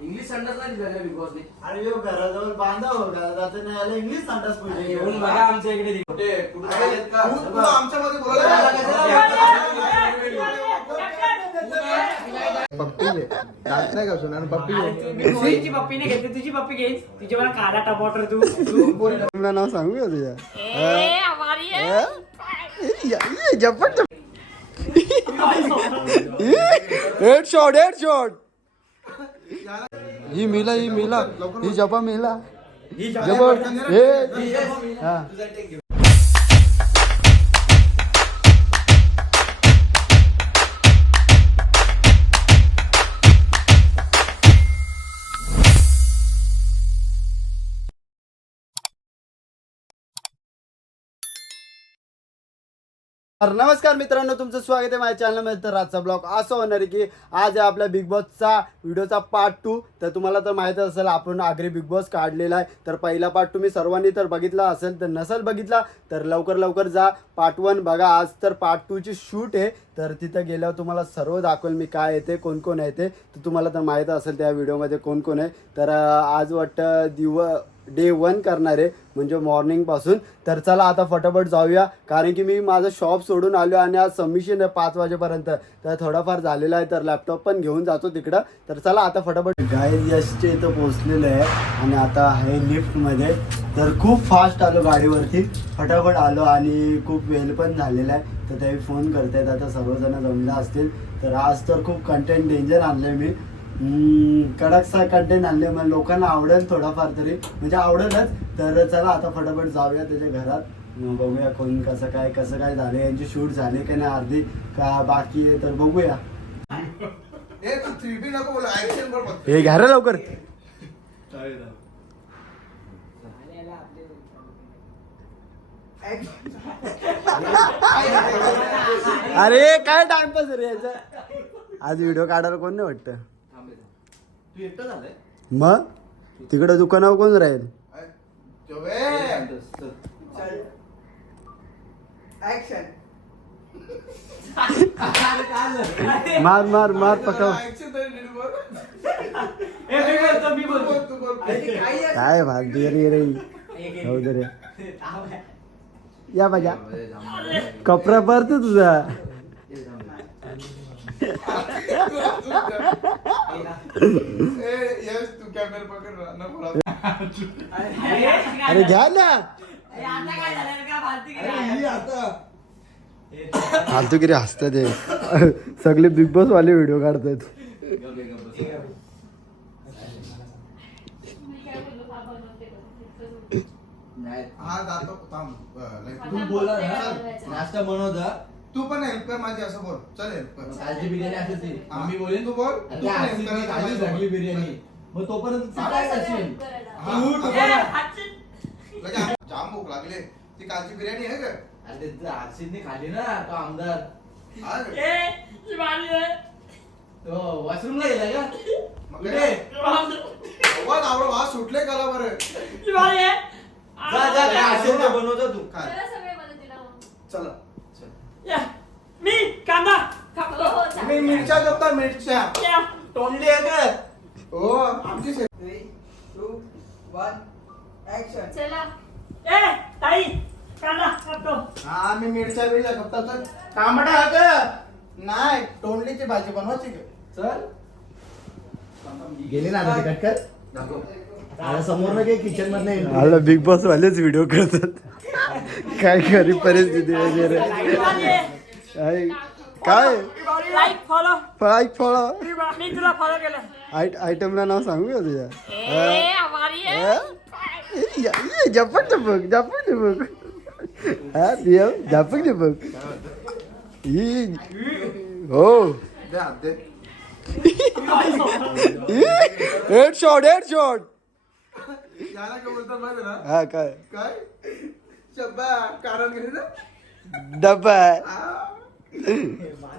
English संडास नाही दिला बिग बॉसने. अरे यो घराजवळ बांधा हो घरात नाही आला इंग्लिश संडास पुढे येऊन बघा आमच्या इकडे आमच्यामध्ये पप्पी घे दात नाही का सुना पप्पी तुझी पप्पी नाही घेतली तुझी पप्पी घे तुझे मला काला टमाटर तू तुला नाव सांगू का तुझ्या जपट हेडशॉट ही मिला ही जपा मिला जपट हा नमस्कार मित्रांनो, तुमचं स्वागत आहे माझ्या चॅनलमध्ये. तर आजचा ब्लॉग असं होणार आहे की आज आहे आपल्या बिग बॉसचा व्हिडिओचा पार्ट 2. तर तुम्हाला तर माहीत असेल आपण आगरी बिग बॉस काढलेला आहे. तर पहिला पार्ट तुम्ही सर्वांनी तर बघितला असेल, तर नसेल बघितला तर लवकर जा पार्ट 1 बघा. आज तर पार्ट 2 ची शूट आहे. तर तिथं गेल्यावर तुम्हाला सर्व दाखवेल मी काय येते कोण येते. तर तुम्हाला तर माहीत असेल त्या व्हिडिओमध्ये कोण आहे. तर आज वाटतं डे 1 करणार आहे म्हणजे मॉर्निंगपासून. तर चला आता फटाफट जाऊया, कारण की मी माझं शॉप सोडून आलो आणि आज सबमिशन आहे 5 वाजेपर्यंत. तर थोडाफार झालेला आहे, तर लॅपटॉप पण घेऊन जातो तिकडं. तर चला आता फटाफट. गाईज यशच्या इथं पोहोचलेलं आहे आणि आता आहे लिफ्टमध्ये. तर खूप फास्ट आलो गाडीवरती, फटाफट आलो आणि खूप वेळ पण झालेला आहे. तर ते फोन करतायत, आता सर्वजण जमले असतील. तर आज तर खूप कंटेंट डेंजर आणलं मी, कडकसा कंटेंट आणले. मग लोकांना आवडेल थोडाफार तरी, म्हणजे आवडेलच. तर चला आता फटाफट जाऊया त्याच्या घरात, बघूया कोण कसं काय झालं, यांची शूट झाले का नाही, अर्धी का बाकी आहे, तर बघूया. हे घ्या रे लवकर. अरे काय टाइमपास रे याचा. आज व्हिडिओ काढायला कोण नाही वाटतं. मग तिकडे दुकानावर कोण राहील. मार पकड. काय भागते रे रे या बघा कपडा भरतो तुझा. अरे घ्या ना. फालतूगिरी हसतात ते सगळे बिग बॉस वाले व्हिडिओ काढतात. नाश्ता बनवता तू पण हेल्प कर माझी, असं बोल. चल हेल्प कर. कालची बिर्याणी असेल आम्ही बोलेन तू बोल. कालची बिर्याणी मग तोपर्यंत काय करशील. जाम भूक लागले. ती कालची बिर्याणी आहे का? अरे आरशीने खाली ना तो आमदार. तो वॉशरूमला गेला का सुटले कला बरं. बनवतो तू काय. चला मी कांदा मी मिरच्या करतो. मिरच्या तोंडली आहे का. हो आमची 3, 2, 1 ऍक्शन. चला ए ताई कांदा कापतो. हा मी मिरच्या बिरच्या करतो. चल टमाटा आहे का नाही. तोंडलीची भाजी बनवायची का. चल गेले ना आता कट कर. समोर ना किचन मध्ये आला बिग बॉस वालेच व्हिडिओ करतात. काय खरी परिस्थिती वगैरे काय. लाईक फॉलो मी तुला फॉलो केलं. आयटमला नाव सांगू का तुझ्या. ए झपक हा देव झपक हो. हेडशॉट याला काय बोलतात माहिती ना. हा काय काय शब्बा कारण गेली ना डब्बा.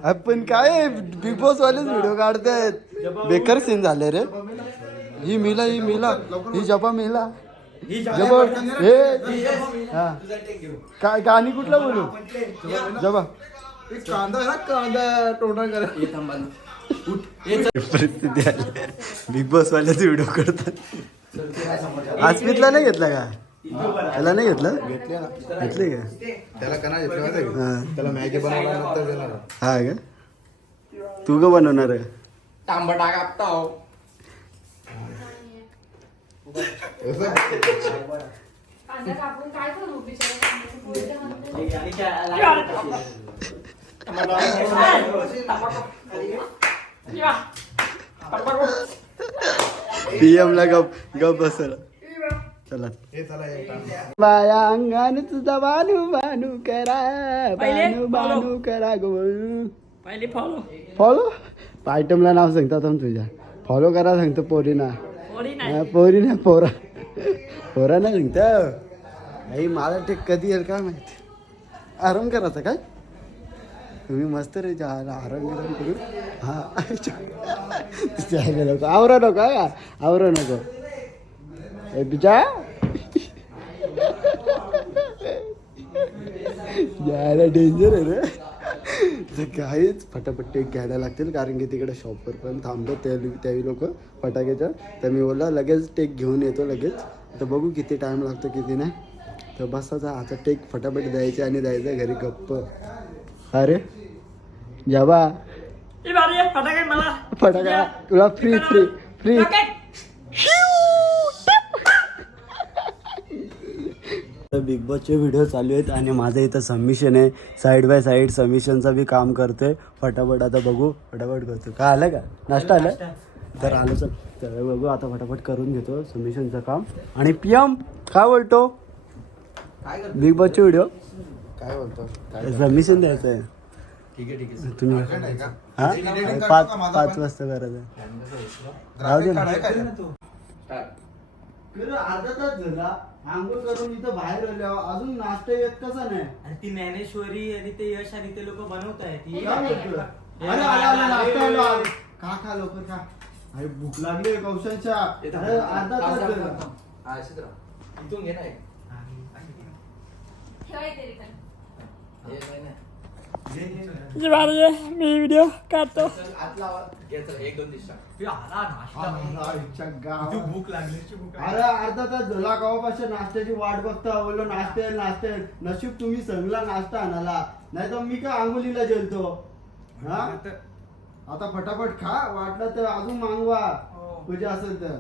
आपण काय बिग बॉस वालेच व्हिडिओ काढतायत. बेकार सीन झाले रे. ही मिला ही जपा मिला जबा हे हा काय गाणी कुठलं बोलू जबा कांदा आहे ना कांदा तोंडात करा परिस्थिती आली बिग बॉस वाल्याचे व्हिडिओ करतात आस्मितला नाही घेतला का त्याला नाही घेतलं घेतले का त्याला कना घेतलं माहिती आहे का? हा त्याला मॅगी बनवल्यानंतर देणार हा का तू का बनवणार आहे तांबडा कापताव कांदा कापून काय करू बिचारा पीएम ला गप गप बसला चला हे चला हे टाक. बाया अंगान तुझा बानू बानू करा पहिले बानू बानू करा गो पहिले फॉलो फॉलो आयटमला नाव सांगता तुझ्या फॉलो करा सांगतो पोरीना पोरी नाही हा, पोरी नाही पोरा पोरा नाही सांगता आई माझा टेक कधी येईल काय माहिती आराम करायचा काय तुम्ही मस्त रे आराम गिराम करू हा नको आवरा नको का आवरा नको ए बिचा यायला डेंजर आहे रे ते काहीच फटाफट टेक घ्यायला लागतील कारण की तिकडे शॉपवर पण थांबतो त्यावेळी लोक फटाक्याच्या तर मी बोलला लगेच टेक घेऊन येतो लगेच तर बघू किती टाईम लागतो किती नाही तर बसायचा आता टेक फटाफट द्यायचे आणि जायचं घरी गप्प अरे जाबा ही भारी आहे फटाके मला फटाका तुला free free free rocket. Big बॉसचे व्हिडिओ चालू आहेत आणि माझं इथं सबमिशन आहे साईड बाय साईड सबमिशनचा बी काम करतोय फटाफट आता बघू फटाफट करतो काय आलं का नाश्ता आलं तर आलं चल तर बघू आता फटाफट करून घेतो सबमिशनचं काम आणि पीएम काय बोलतो बिग बॉसचे व्हिडिओ काय बोलतो सबमिशन द्यायचं आहे ठीक आहे तुम्ही नाही का? हा editing पाच काढतो का माझा पाच पण? वाजता करायचं राहू ग्राफिक दे कार्ड आहे का ना. रे? अर्धा तास झाला आंघोळ करून इथं बाहेर आलो अजून नाश्ता येत कसा नाही आणि ती ज्ञानेश्वरी आणि ते यश आणि ते लोक बनवत आहेत काय बोलतोय? अरे आला नाश्ता आलो आलो. खा लवकर खा अरे भूक लागली कौशलच्या अरे अर्धा तास झाला. इथून घे ना एक. ठेवायचे रे पण. हे नाही ना. ही भारी आहे मी व्हिडिओ काढतो चल, आत लावा. घे चल, एक दोन दिवस टाक. आईच्या गावात. भूक लागली अरे अर्धा तास झाला गावापासून नाश्त्याची वाट बघता बोललो नाश्ते नाश्ते नशीब तुम्ही सगळा नाश्ता आणाला नाही तर मी काय आंघोलीला जेलतो हा आता फटाफट खा वाटलं तर अजून मागवा तुझे असेल तर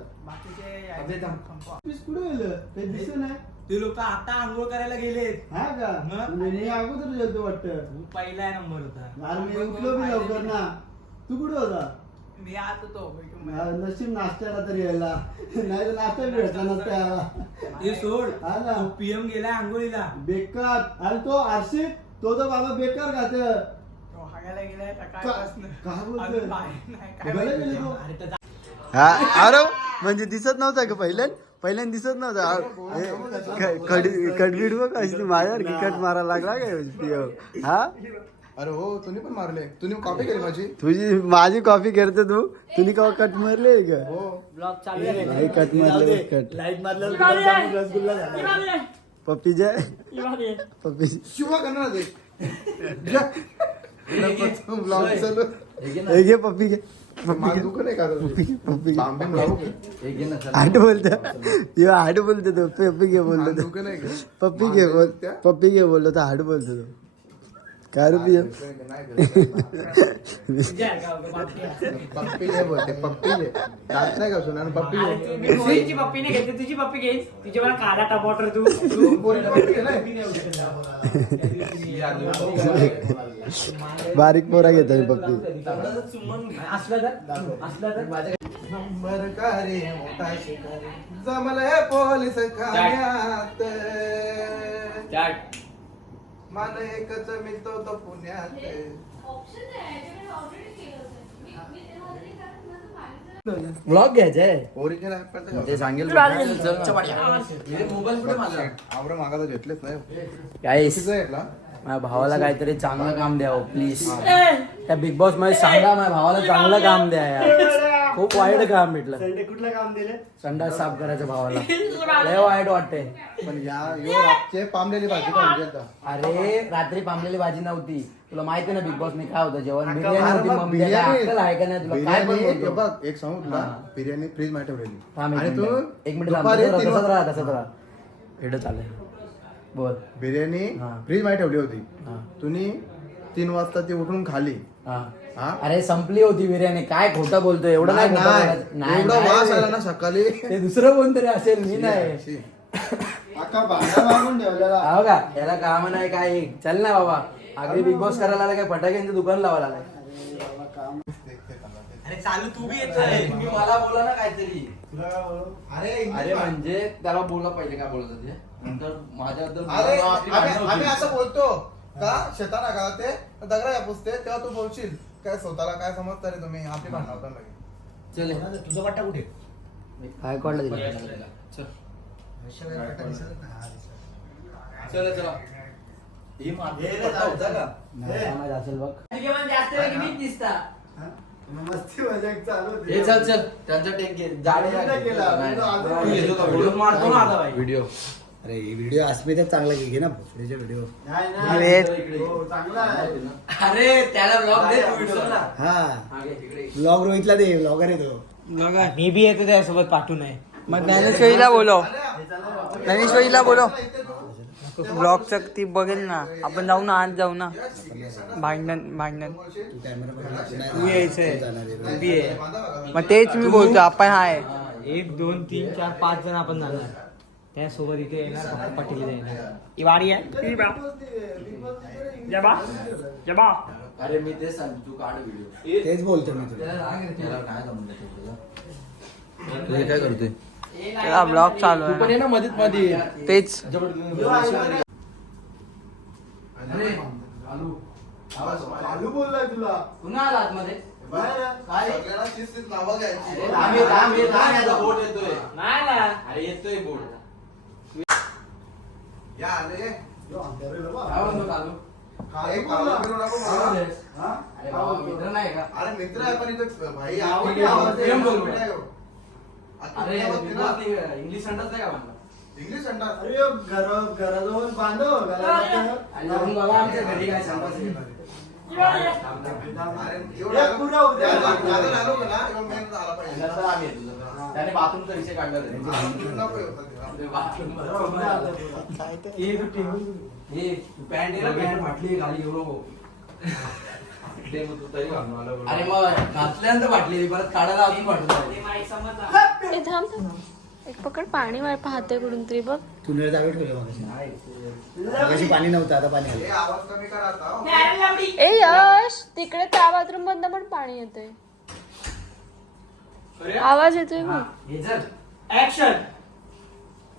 अबे थांब. पीस कुठे गेलं ते दिसत नाही ते लोक आता आंघोळ करायला गेलेत हा का मग? मी अगोदर जेलतो वाटतं पहिला नंबर होता अरे मी उठलो बी लवकर ना तू कुठे होता मी आत होतो नशीब नाश्त्याला तरी यायला नाही तर नाश्ता भेटला नसता यायला हे सोड हा ना पीएम गेलाय आंघोळीला बेकार आणि तो आरशीत तो तर बाबा बेकार खात हागायला गेलाय काय बोलतोय गेला गेले तो हा अरे म्हणजे दिसत नव्हता का पहिल्यान दिसत नव्हता कडबीड बघ अशी माझ्यावर कट मारा लागला काय हा अरे हो तुम्ही पण मारले तुम्ही कॉपी केली माझी तुझी माझी कॉफी करते तू तुम्ही का कट मारले का हो ब्लॉग चालू आहे नाही कट मारले कट लाईट ही भारी आहे. रसगुल्ला ही भारी आहे. पप्पी जय ही भारी आहे. पप्पी शिवा करणार ते ब्लॉग चालू हे घे पप्पी घे पप्पी माझं घे दुकान आहे का पप्पी घे पप्पी घे तांबे लावू का? हे घे ना चल. आठ बोलतो आठ बोलतो तो पप्पी घे बोलतो माझं तो दुकान आहे का? पप्पी घे बोल पप्पी घे बोललो तर हाड बोलतो तो काय रुपये नाही करत. तुझ्या का बाकी आहे. पप्पी घे बोलते पप्पी घे दात नाही का सुना पप्पी अरे घे तू- मी पोरीची पप्पी नाही घेते तुझी पप्पी घेईन तुझी मला काला टमाटर तू पोरीला पप्पी घे ना. बारीक पोरा घेतात पप्पी नंबर का रे मोठा शिकारी जमलंय पोलीस खाण्यात मला एकच मिळतो तो पुण्यात ऑप्शन आहे याच्याकडे ऑलरेडी केलं होतं मी तेव्हा तरी कारण माझं मागितलं ब्लॉग घ्यायचंय ओरिजिनल ऍप पण ते सांगेल चल, मोबाईल कुठे माझा आवडं मागायला घेतलेच नाही काय कितीचा घेतला माझ्या भावाला काहीतरी चांगलं काम द्यावं प्लीज. त्या बिग बॉस मध्ये सांगा माझ्या भावाला चांगलं काम द्या यार. खूप वाईट काम भेटलं. कुठलं काम दिले? संडास साफ करायचं भावाला. लय वाईट वाटते. पण रातचे पामलेली भाजी खाऊन गेलता. अरे रात्री पामलेली भाजी नव्हती. तुला माहिती ना बिग बॉस मी काय होतं जेवण बिर्याणी होती. मग बिर्याणी अक्कल आहे का नाही तुला? काय पण बिर्याणी बोलतो? बघ एक सांगू तुला, बिर्याणी फ्रीज मध्ये ठेवलेली थांब आणि तू एक मिनिट थांब. दुपारी तसंच 3 राहा तसंच राहा. एवढं चालेल बोल. बिर्याणी हा. फ्रीज मध्ये ठेवली होती. हा. तुम्ही 3 वाजता ती उठून खाली. हा. हा? अरे संपली होती बिर्याणी. काय खोटं बोलतोय एवढं नाही खोटं बोलायचं. नाही, एवढा वास नाही. आला ना सकाळी. ते दुसरं कोणतरी असेल मी नाही. शी. अख्खा भांडा मारून ठेवलेला. हो का याला काम नाही काय. चल ना बाबा आगरी बिग बॉस करायला आला काय फटाक्यांचं दुकान लावायला आलाय. अरे चालू तू बी येतोय. तुम्ही मला बोला ना काहीतरी. अरे अरे म्हणजे त्याला बोलला पाहिजे काय बोलत होते नंतर माझ्याबद्दल अरे बोलणं आपली भांडणं आम्ही होती. असं बोलतो का शेताना का ते दगडा या पुसते तेव्हा तू बोलशील काय स्वतःला काय समजता रे तुम्ही आपली भांडण होता लगेच. चल तुझा पट्टा कुठे? काय कळलं दिला चल चला चला ही पट्टा होता का काय माहित असेल बघ. मस्ती मजाक चालू होती. हे चल चल त्यांचा टेक घे जाडे केला. तू येतो का व्हिडिओ मारतो ना आता भाई व्हिडिओ. अरे व्हिडिओ अस्मिता चांगला घे ना भोसडीचा व्हिडिओ. नाही हो, चांगला आहे. अरे त्याला ब्लॉग दे तू व्हिडिओ ना. हा तिकडे ब्लॉग रोहितला दे, ब्लॉगर आहे तो. मी बी येतो त्यासोबत पाठवून आहे. मग ज्ञानेश्वरीला बोलव. ज्ञानेश्वरीला बोलव. ब्लॉगचं ती बघेल ना. आपण जाऊ ना आज जाऊ ना. भांडण तू कॅमेरा तू यायचंय. तू बी ये. मग तेच मी बोलतो आपण हाय 1 2 3 4 5 जण आपण जाणार. त्यासोबत इथे येणार फक्त पाटील येणार. ही वाडी आहे जबा. अरे मी तेच सांग तू काढ व्हिडिओ. तेच बोलतो मी तुला. काय जमलं काय करतोय ब्लॉग चालू तू पण आहे ये ना मध्येच मध्ये तेच. चालू बोललाय तुला. पुन्हा आला आतमध्ये बाहेर. सगळ्यांना शिस्तीत नावं घ्यायची. बोट येतोय. नाही ना अरे येतोय बोट. या आले काय म्हणतो कालू? काय पावलं बिवलं नको मला. हा? अरे बाबा मित्र नाही का? अरे मित्र आहे पण इथं भाई आवडली, आवाज आवडली. आहे. बोल, बोल. कुठे आहे हो? आता अरे कुठे बघते ना? इंग्लिश संडास नाही का म्हणलं? इंग्लिश अंडा. अरे घराजवळ बांधव आणि जाऊन बघा आमच्या घरी काय संडास आहे. अरे एक पुरा उद्या. दादा आलो का ना एवढं मेहनत झाला पाहिजे. नंतर आम्ही येतो जरा. त्याने बाथरूमचा विषय काढला रे. नको होता ते. बाथरूम हे पॅन्ट आहे ना पॅन्ट फाटली खाली एवढं हो. अरे मग घातल्यानंतर फाटली परत काढायला अजून फाटलं. ए थांब थांब. एक पकड पाणी पाहते कुठून तरी बघ. तू नळ जावे ठेवलं मगाशी पाणी नव्हतं, आता पाणी हे आलं. आवाज कमी करा आता. ए यश तिकडे त्या बाथरूम मधनं पण पाणी येतंय. आवाज येतोय बघ. हे चल ऍक्शन.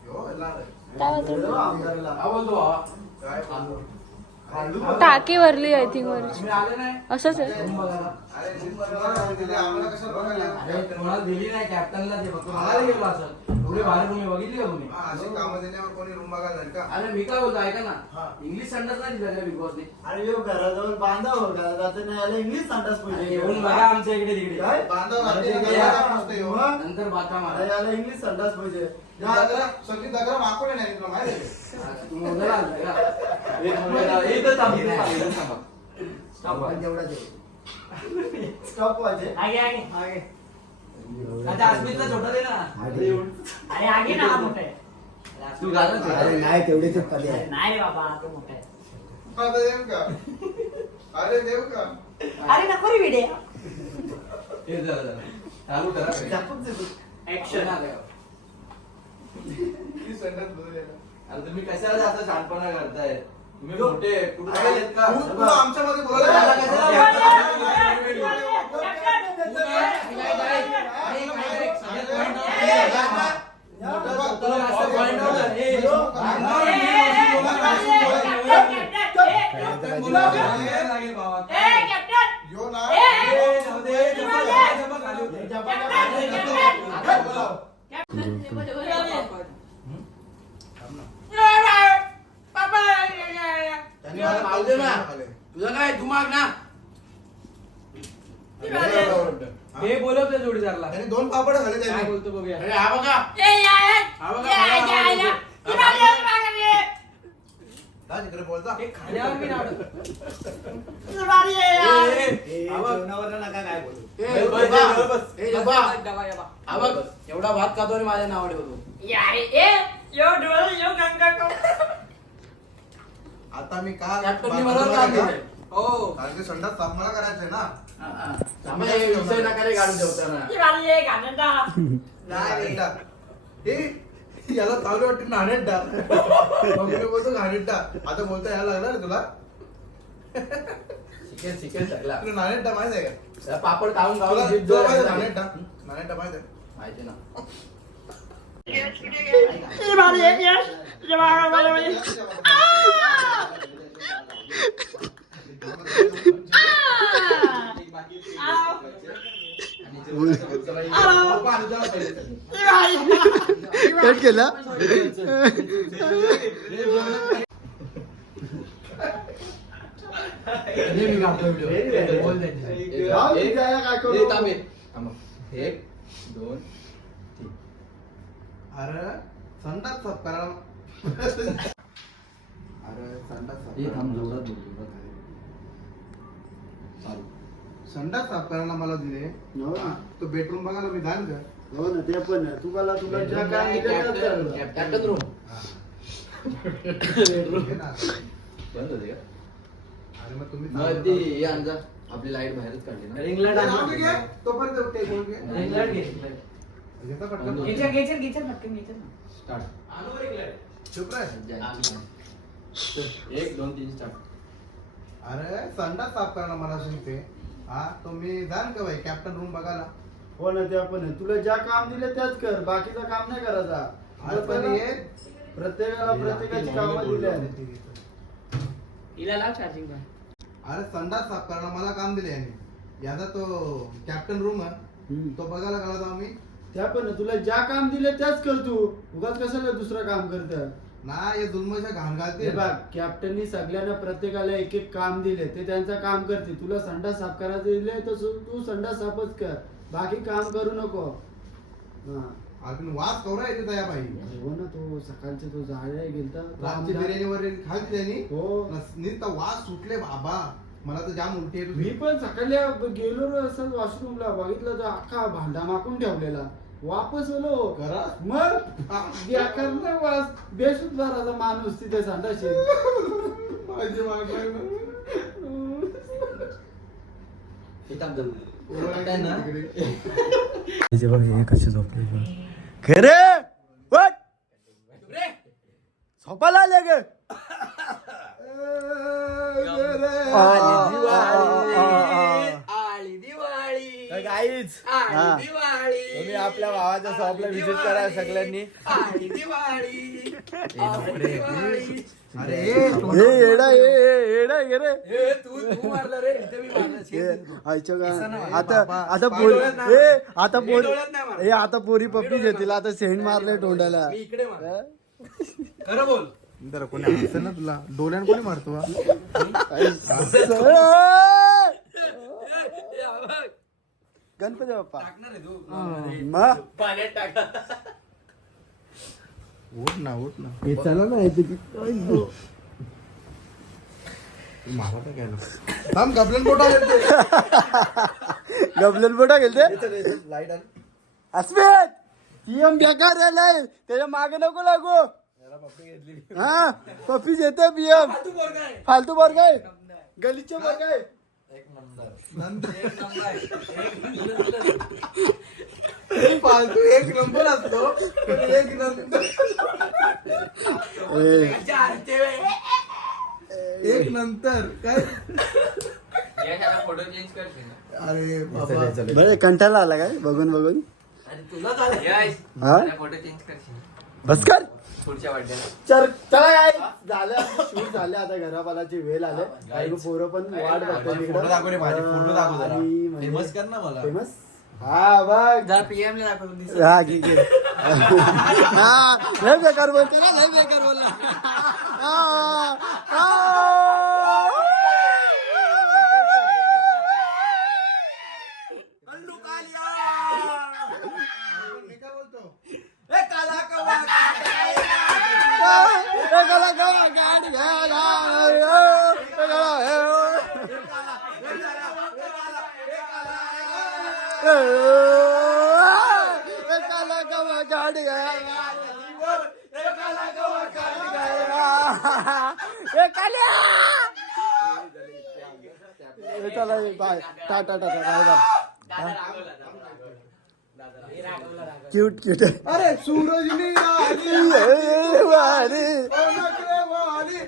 यो, लाल आहे. त्या बाथरूम आमदारला. काय बोलतो बाबा? काय पाहतो? टाकी वरली आय थिंक वरची तुम्ही आले नाही असंच आहे. रूम बघायला. अरे तुम्हाला दिले, आम्हाला कशाला बघायला? अरे तुम्हाला दिली नाही कॅप्टनला ते फक्त बघायला गेलो असं. एवढे भारी रूम बघितली का तुम्ही? हा, अशी कामं दिल्यावर कोणी रूम बघायला जाईल का? अरे मी काय बोलतो ऐका ना इंग्लिश संडास नाही दिला का बिग बॉसने? अरे यो घराजवळ बांधव घरात नाही आलं इंग्लिश संडास अरे पाहिजे. येऊन बघा आमच्या इकडे तिकडे. काय? बांधव अरे घातली, ते दगडा काय? मस्त येऊ. मग? नंतर बाता अरे मारा. याला इंग्लिश संडास पाहिजे. सगळी दगडं मागवले नाही तुला माहिती आहे? तू मोजायला आलता का? एक मोजायला- एकच थांब, एकच थांब, एकच थांबा. थांबा. पण तेवढाच आहे. स्टॉप पाहिजे. आता अस्मितला छोटा दे ना. आगे. तू घाल ना अरे छोटा. नाही तेवढेच पाणी आहे. आता देऊ का? अरे देऊ का? हे जरा जरा. चालू करा पहिले. दाखवून दे तू. Action आलं. ही संडास बदललेला. अरे तुम्ही कशाला जास्त शहाणपणा करताय? तुम्ही मोठे कुठे आलेत का? तू आमच्यामध्ये बोलायला त्याला लागला. कशाला यो ना. त्यांनी मला खाऊ दे ना तुझं काय दिमाग ना हे बोलवतोय जोडीदारला. त्याने 2 पापड खाल्ले काय त्याने. बोलतो बघूया. अरे हा बघा हा बघा जा तिकडे बोल जा. हे खाल्यावर मी नाव जेवणावर नका काय बोलू. हा बघ एवढा भात खातो आणि माझ्या नावाने होतो आता मी का कॅप्टननी बरोबर काम केलंय. हो. कारण की संडास साफ मला करायचंय ना. त्यामुळे हे विषय नका रे काढून ठेवताना घाणेरडा. हे याला चालू वाटते नाणेरडा. मग मी बोलतो घाणेरडा. आता बोलता यायला लागला रे तुला. शिकेल सगळा तुला नाणेरडा माहित आहे का? त्या पापड खाऊन तुला खाऊन जीभ तुला माहित आहे जळाली. नाणेरडा? नाणेरडा माहित आहे? माहिती ना कट केला मी काढतो व्हिडिओ बोल त्यांच्याशी. जाऊ दे, त्याला काय करू? एक, थांब, एक. थांब. 1 2 3 अरे संडास साफ करायला. अरे संडास साफ हे थांब करायला. जोरात बोल चालू संडास साफ करायला मला दिले. हो ना. तो बेडरूम बघायला मी दान कर. हो ना ते पण आहे. तुला ज्या काय दिलं त्याच कर. कॅप्टन रूम हे ना. बंद होते का अरे मग तुम्ही मग ती हे आणजा आपली लाईट बाहेरच काढली ना रिंग लाईट नाव घे घे. तोपर्यंत ते बोल घे. रिंग लाईट घेतलं. घेता पटकन. घेचर पटकन घेचर ना. स्टार्ट चुप रे. 1 2 3 स्टार्ट अरे संडास साफ करायला मला सांगते. हा तुम्ही जाण का भाई कॅप्टन रूम बघायला. हो ना ते पण आहे. तुला ज्या काम दिले त्याच कर. बाकीचं काम नाही करायचा. अरे पण हे प्रत्येकाला प्रत्येकाची कामं दिली आहेत. हिला लाव चार्जिंग पण. अरे संडास साफ करायला मला काम दिले यांनी. याचा तो कॅप्टन रूम आहे. हम्म. तो बघायला गेला होता आम्ही. त्या पण आहे. तुला ज्या काम दिले त्याच कर तू. उगाच कशाला दुसरं काम करत. ना हे जुलमशा घाण हे घालते. बघ कॅप्टननी सगळ्यांना प्रत्येकाला एक एक काम दिले ते त्यांचं काम करते. तुला संडास साफ करायला दिले तर तू संडास साफच कर. बाकी काम करू नको. हा. आपण वास कवरा येते त्या बाई. हो ना तो सकाळचे तो जाळ्या गेलता. रातची बिर्याणी वगैरे खालती त्यांनी. हो नुसता वास सुटले बाबा. मला तर जाम उलटी येत मी होती. पण सकाळी गेलो असं वॉशरूमला बघितलं तर अख्खा भांडा माकून ठेवलेला. वापस आलो करा. मग करणार वास बेशुद्ध भराचा माणूस तिथे संडाशी. माझी बायको कसे झोपले खरे झोपायला आले ग आली दिवाळी गाईच आली दिवाळी तुम्ही आपल्या भावाच्या शॉपला व्हिजिट करा सगळ्यांनी. आली दिवाळी आली दिवाळी अरे ए येडा येडा गे रे हे तू मारला रे इथे मी मारला आईच्या का आता पोरी आता पोरी पप्पी घेतील. आता सेंट मारले तोंडाला. मी इकडे मारला खरं बोल. जरा कोणी हसेल ना तुला. डोळ्यान कोणी मारतो हा? गणपती बाप्पा टाकणार आहे तू मग पाण्यात टाका उठ ना उठ ना. हे चला ना मला काय केलं. थांब गबलन बोटा येते. गबलन बोटा गेलते लाईट आली. अस्मित पीएम बेकार राहिलाय त्याच्या मागे नको लागू. हा पप्पी येते पीएम फालतू बोर काय गलीचे बोर काय फालतू एक नंबर असतो. एक नंतर एक नंतर काय. फोटो चेंज करते ना. अरे बाबा. बरं कंटाळा आला काय बघून बघून. हा फोटो चेंज करशील बस कर पुढच्या वाट्याला. चला काय झालं शूट झाले. आता घराबालाची वेळ आले. काही पोरं पण वाट बघतात फोटो दाखव रे माझे. फोटो दाखव जरा. फेमस कर ना मला. फेमस हा बघ जरा पीएम ला दाखवून दिस. हा ठीक आहे. हा लय बेकार बोलते ना लय बेकार बोलला. एकाला गवा गाडी घ्यायला, एकाला गवा गाडी घ्यायला, एकाला गवा गाडी घ्यायला, एकाला चला bye ta-ta ta-ta bye bye cute cute अरे सूरज निराली वाली ओ नखरे वाली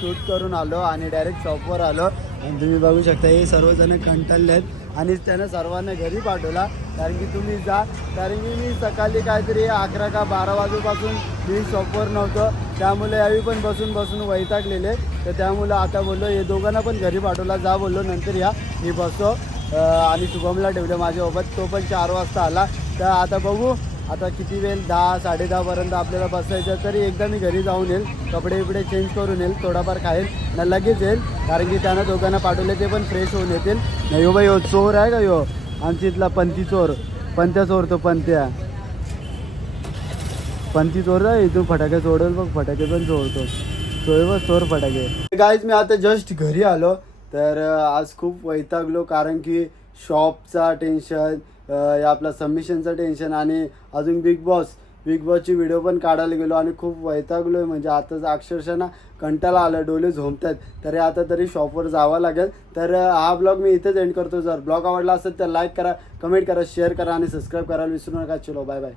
शूट करून आलो आणि डायरेक्ट शॉपवर आलो आणि तुम्ही बघू शकता हे सर्वजण कंटाळले आहेत आणि त्यानं सर्वांना घरी पाठवला कारण की तुम्ही जा कारण की मी सकाळी काहीतरी 11 का 12 वाजेपासून मी शॉपवर नव्हतो त्यामुळे यावेळी पण बसून बसून वैतागलेले तर त्यामुळे आता बोललो हे दोघांना पण घरी पाठवला जा बोललो नंतर या मी बसतो आणि शुभमला ठेवलं माझ्यासोबत तो पण 4 वाजता आला तर आता बघू आता किती वेळ 10 साडेदहा पर्यंत आपल्याला बसायचं तरी एकदा मी घरी जाऊन येईल कपडे बिपडे चेंज करून येईल थोडाफार खाईल ना लगेच येईल कारण की त्यांना दोघांना पाठवले ते पण फ्रेश होऊन येतील नाही हो बाई हो चोर आहे का यो आमच्या इथला पंथी चोर पंत्या चोर तो पंत्या पंथी चोर आहे इथून फटाके सोडेल बघ फटाके पण चोरतो चोर चोर फटाके गाईज मी आता जस्ट घरी आलो तर आज खूप वैतागलो कारण की शॉपचा टेन्शन आपला सबमिशनचं टेन्शन आणि अजून बिग बॉसची व्हिडिओ पण काढायला गेलो आणि खूप वैतागलो आहे म्हणजे आताच अक्षरशः ना कंटाळा आलं डोळे झोंबतात तरी आता तरी शॉपवर जावं लागेल तर हा ब्लॉग मी इथेच एंड करतो जर ब्लॉग आवडला असेल तर लाईक करा कमेंट करा शेअर करा आणि सबस्क्राईब करायला विसरू नका चलो बाय बाय